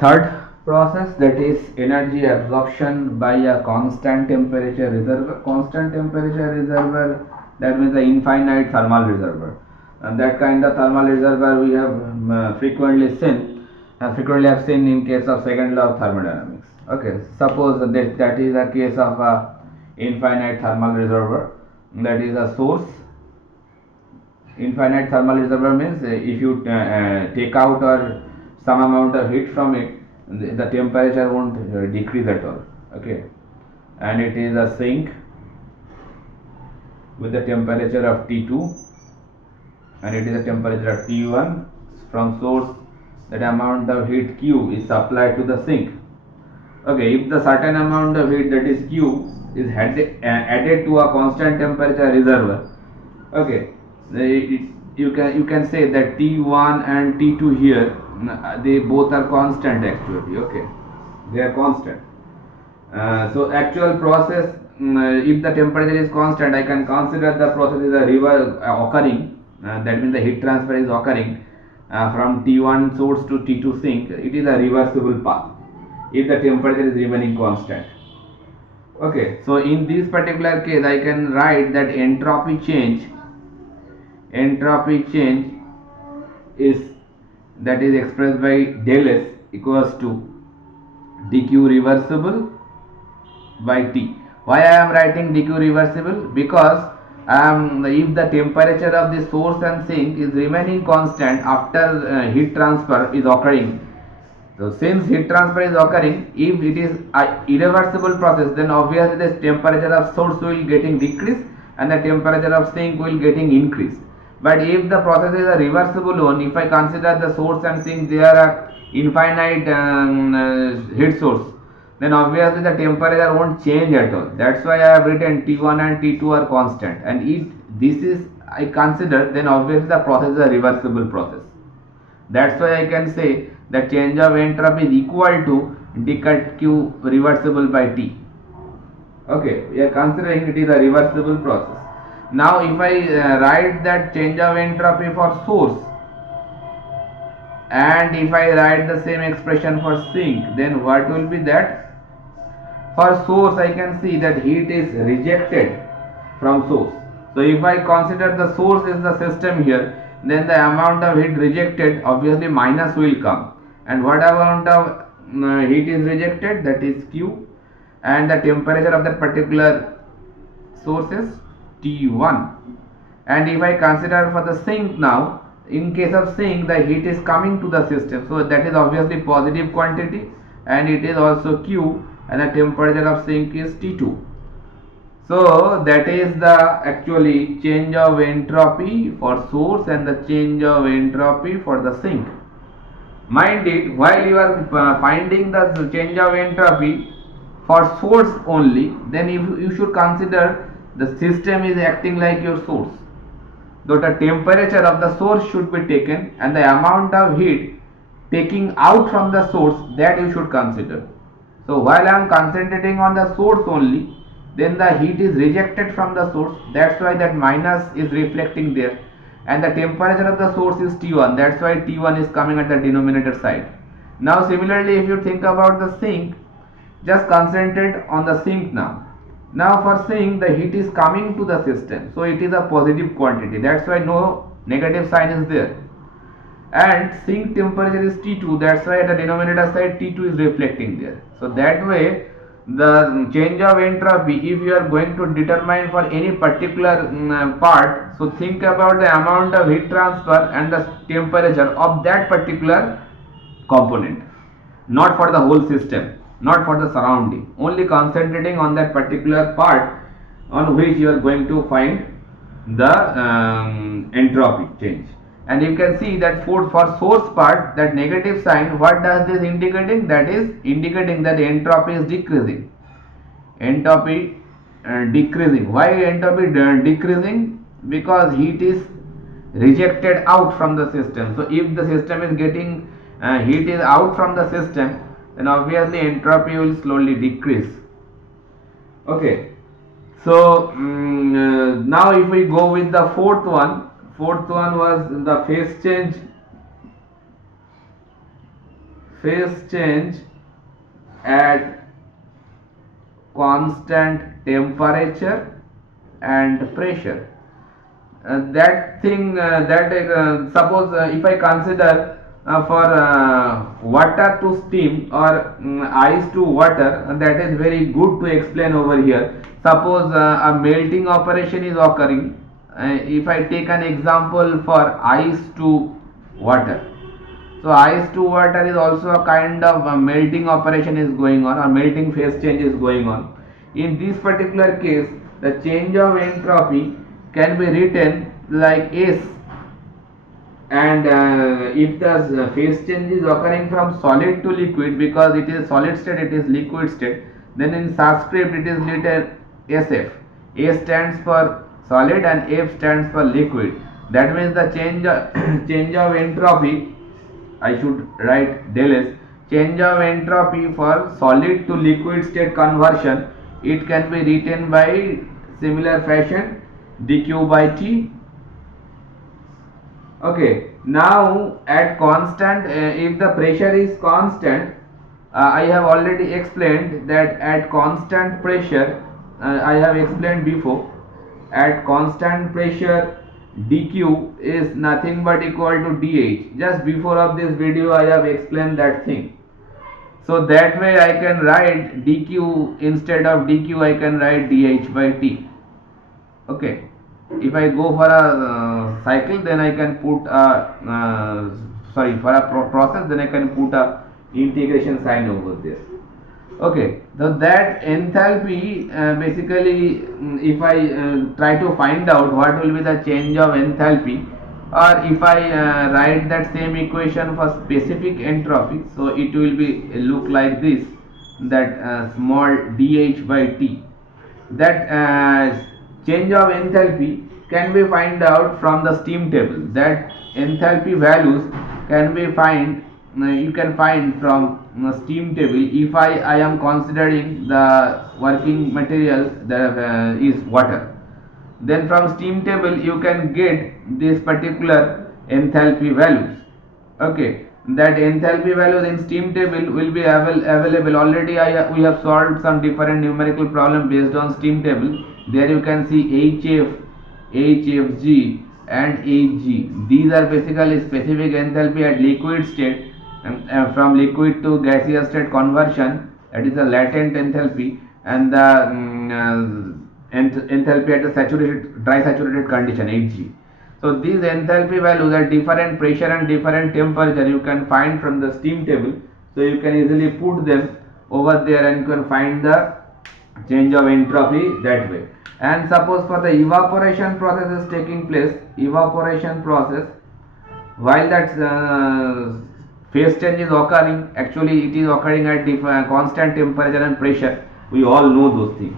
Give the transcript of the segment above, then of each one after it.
Third process, that is energy absorption by a constant temperature reservoir. Constant temperature reservoir, that means the infinite thermal reservoir. And that kind of thermal reservoir we have frequently have seen in case of second law of thermodynamics. Okay, suppose that is a case of a infinite thermal reservoir, that is a source. Infinite thermal reservoir means if you take out or some amount of heat from it, the temperature won't decrease at all. Okay, and it is a sink with the temperature of T2 and it is a temperature of T1. From source, that amount of heat Q is supplied to the sink. Okay, if the certain amount of heat, that is Q, is added to a constant temperature reservoir, okay, you can say that T1 and T2 here, they both are constant actually. Okay, they are constant. So actual process, if the temperature is constant, I can consider the process is a reverse occurring. That means the heat transfer is occurring from T1 source to T2 sink. It is a reversible path if the temperature is remaining constant. Okay, so in this particular case, I can write that entropy change is, that is expressed by del S equals to dq reversible by T. Why I am writing dq reversible? Because if the temperature of the source and sink is remaining constant after heat transfer is occurring, so since heat transfer is occurring, if it is a irreversible process, then obviously the temperature of source will getting decreased and the temperature of sink will getting increased. But if the process is a reversible one, if I consider the source and sink, they are a infinite heat source, then obviously the temperature won't change at all. That's why I have written T1 and T2 are constant, and if this is I consider, then obviously the process is a reversible process. That's why I can say that change of entropy is equal to d cut q reversible by T. Okay, we are considering it is a reversible process. Now if I write that change of entropy for source, and if I write the same expression for sink, then what will be that? For source, I can see that heat is rejected from source. So if I consider the source is the system here, then the amount of heat rejected, obviously minus will come. And what amount of heat is rejected, that is Q, and the temperature of that particular source is T1. And if I consider for the sink now, in case of sink, the heat is coming to the system, so that is obviously positive quantity, and it is also Q, and the temperature of sink is T2. So that is the actually change of entropy for source and the change of entropy for the sink. Mind it, while you are finding the change of entropy for source only, then you should consider the system is acting like your source. Though the temperature of the source should be taken and the amount of heat taking out from the source, that you should consider. So while I am concentrating on the source only, then the heat is rejected from the source, that's why that minus is reflecting there, and the temperature of the source is T1, that's why T1 is coming at the denominator side. Now similarly, if you think about the sink, just concentrate on the sink now. Now for sink, the heat is coming to the system, so it is a positive quantity, that's why no negative sign is there. And sink temperature is T2, that's why at the denominator side T2 is reflecting there. So that way the change of entropy, if you are going to determine for any particular part, so think about the amount of heat transfer and the temperature of that particular component, not for the whole system, not for the surrounding, only concentrating on that particular part on which you are going to find the entropy change. And you can see that for source part, that negative sign, what does this indicating? That is indicating that entropy is decreasing. Entropy decreasing. Why entropy decreasing? Because heat is rejected out from the system. So if the system is getting heat is out from the system, then obviously entropy will slowly decrease. Okay, so now if we go with the fourth one was the phase phase change at constant temperature and pressure. That thing that suppose if I consider for water to steam or ice to water, that is very good to explain over here. Suppose a melting operation is occurring. If I take an example for ice to water, so ice to water is also a kind of melting operation is going on, or melting phase change is going on. In this particular case, the change of entropy can be written like S, and if the phase change is occurring from solid to liquid, because it is solid state, it is liquid state, then in subscript it is written SF. A stands for solid and F stands for liquid. That means the change of entropy, I should write del S, change of entropy for solid to liquid state conversion, it can be written by similar fashion dq by t. Okay, now at constant, if the pressure is constant, I have already explained that at constant pressure, I have explained before, at constant pressure dq is nothing but equal to dh. Just before of this video I have explained that thing. So that way I can write dq, instead of dq I can write dh by t. Okay, if I go for a cycle, then I can put a sorry, for a process, then I can put a integration sign over there. Okay, so that enthalpy basically, if I try to find out what will be the change of enthalpy, or if I write that same equation for specific entropy, so it will be look like this, that small dh by t. That change of enthalpy can be find out from the steam table. That enthalpy values can be you can find from steam table. If I am considering the working material that is water, then from steam table you can get this particular enthalpy values. Okay, that enthalpy values in steam table will be available already. We have solved some different numerical problem based on steam table. There you can see HF, HFG and HG. These are basically specific enthalpy at liquid state, and from liquid to gaseous state conversion, that is a latent enthalpy, and the enthalpy at the saturated, dry saturated condition, Hg. So these enthalpy values at different pressure and different temperature you can find from the steam table. So you can easily put them over there and you can find the change of entropy that way. And suppose for the evaporation process is taking place, evaporation process, while that phase change is occurring, actually it is occurring at constant temperature and pressure. We all know those things.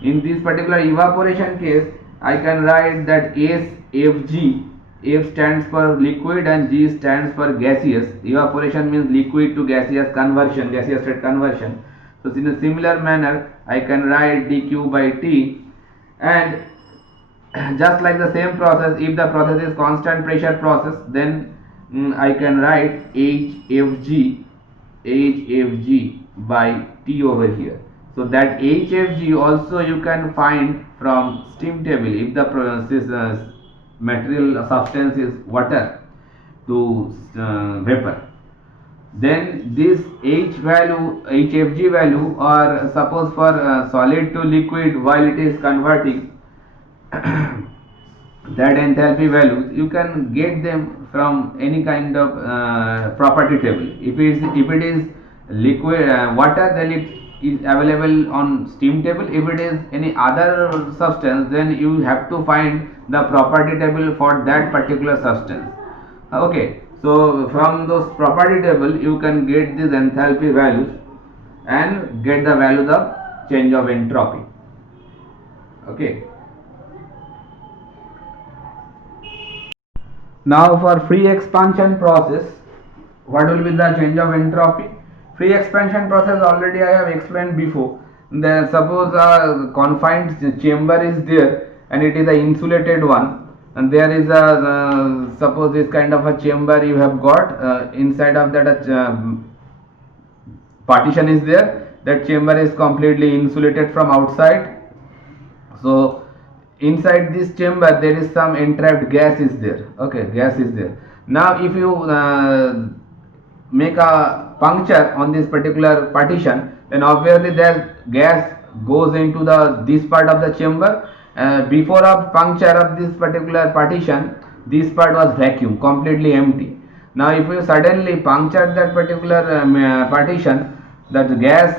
In this particular evaporation case, I can write that SFG. F stands for liquid and G stands for gaseous. Evaporation means liquid to gaseous conversion, gaseous state conversion. So in a similar manner, I can write dq by t, and just like the same process, if the process is constant pressure process, then I can write HFG by T over here. So that HFG also you can find from steam table. If the process material substance is water to vapor, then this HFG value, or suppose for solid to liquid while it is converting, that enthalpy values you can get them from any kind of property table. If it is liquid water, then it is available on steam table. If it is any other substance, then you have to find the property table for that particular substance. Okay, so from those property table you can get these enthalpy values and get the values of change of entropy. Okay. Now for free expansion process, what will be the change of entropy? Free expansion process already I have explained before. Then suppose a confined chamber is there and it is an insulated one, and there is a suppose this kind of a chamber you have got, inside of that partition is there, that chamber is completely insulated from outside. So inside this chamber there is some entrapped gas is there. Okay, gas is there. Now if you make a puncture on this particular partition, then obviously that gas goes into the this part of the chamber. Before a puncture of this particular partition, this part was vacuum, completely empty. Now if you suddenly puncture that particular partition, that gas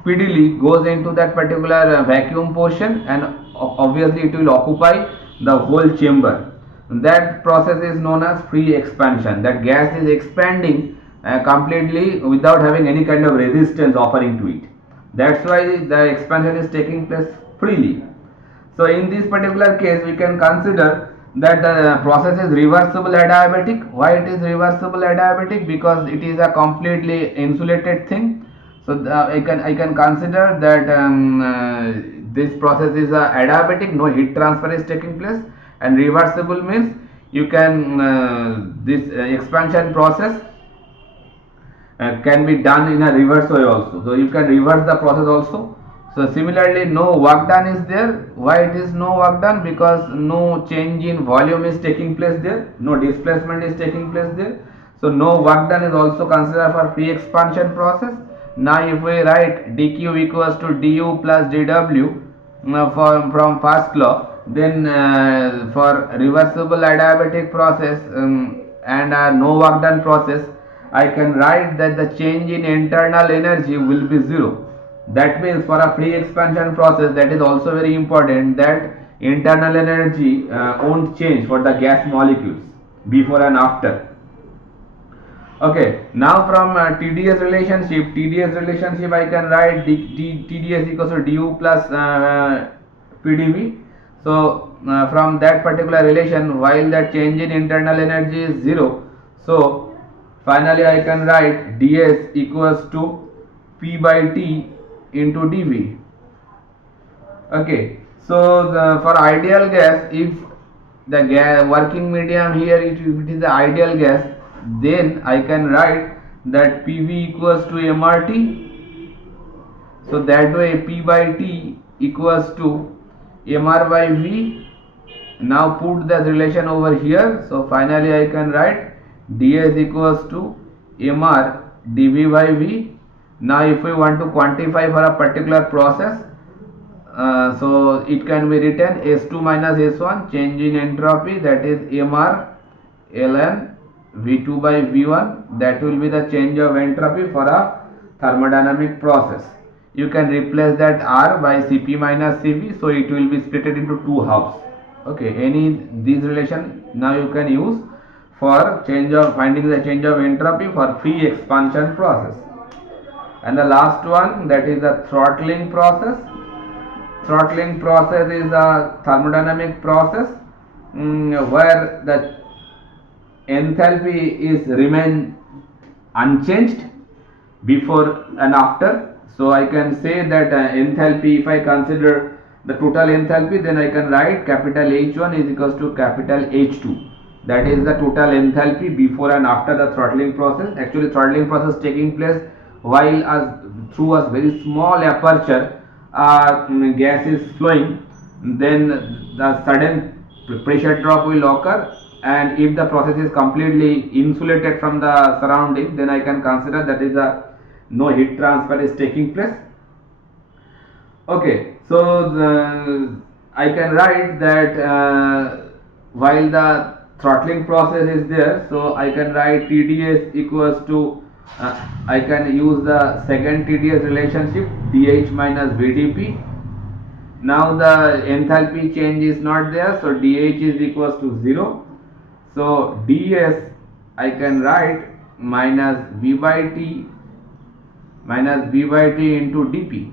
speedily goes into that particular vacuum portion, and obviously it will occupy the whole chamber. That process is known as free expansion. That gas is expanding completely without having any kind of resistance offering to it. That's why the expansion is taking place freely. So in this particular case we can consider that the process is reversible adiabatic. Why it is reversible adiabatic? Because it is a completely insulated thing. So I can consider that this process is adiabatic, no heat transfer is taking place, and reversible means you can this expansion process can be done in a reverse way also. So you can reverse the process also. So similarly, no work done is there. Why it is no work done? Because no change in volume is taking place there, no displacement is taking place there. So no work done is also considered for free expansion process. Now if we write dq equals to du plus dw from first law, then for reversible adiabatic process and no work done process, I can write that the change in internal energy will be zero. That means for a free expansion process, that is also very important, that internal energy won't change for the gas molecules before and after. Okay, now from TdS relationship I can write TdS equals to du plus PdV. So from that particular relation, while that change in internal energy is zero, so finally I can write ds equals to P by T into dV. Okay, so for ideal gas, if the working medium here it is the ideal gas, then I can write that PV equals to MRT. So that way P by T equals to MR by V. Now put the relation over here. So finally I can write ds equals to MR dV by V. Now if we want to quantify for a particular process, so it can be written S2 minus S1, change in entropy, that is MR ln V2 by V1, that will be the change of entropy for a thermodynamic process. You can replace that R by Cp minus Cv, so it will be split into two halves. Okay, any these relation now you can use for finding the change of entropy for free expansion process. And the last one, that is the throttling process. Throttling process is a thermodynamic process where the enthalpy is remain unchanged before and after. So I can say that enthalpy, if I consider the total enthalpy, then I can write capital H1 is equals to capital H2. That is the total enthalpy before and after the throttling process. Actually throttling process taking place while through a very small aperture gas is flowing, then the sudden pressure drop will occur, and if the process is completely insulated from the surrounding, then I can consider that is no heat transfer is taking place. Okay, so I can write that while the throttling process is there, so I can write TdS equals to I can use the second TdS relationship, dH minus VdP. Now the enthalpy change is not there, so dH is equals to 0. So ds I can write minus V by T into dP.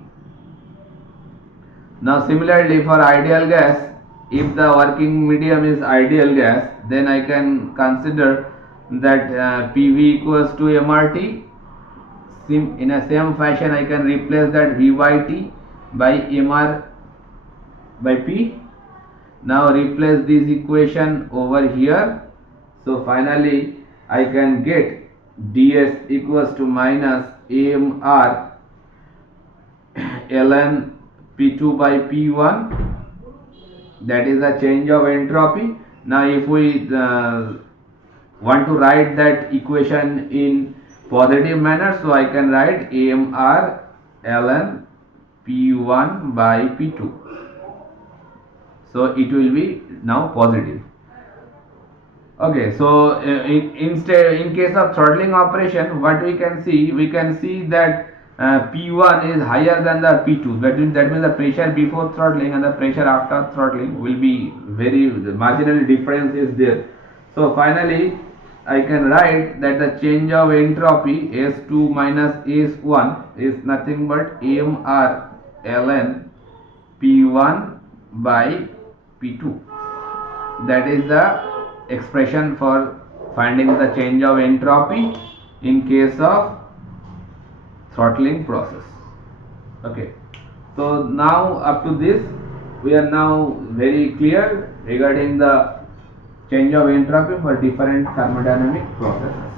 Now similarly for ideal gas, if the working medium is ideal gas, then I can consider that PV equals to MRT. In a same fashion I can replace that V by T by MR by P. Now replace this equation over here. So finally I can get ds equals to minus AMR ln P2 by P1, that is the change of entropy. Now if we want to write that equation in positive manner, so I can write AMR ln P1 by P2, so it will be now positive. Okay, so in case of throttling operation, what we can see that P1 is higher than the P2. That means the pressure before throttling and the pressure after throttling will be the marginal difference is there. So finally I can write that the change of entropy S2 minus S1 is nothing but AMR ln P1 by P2. That is the expression for finding the change of entropy in case of throttling process. Okay, so now up to this we are now very clear regarding the change of entropy for different thermodynamic processes.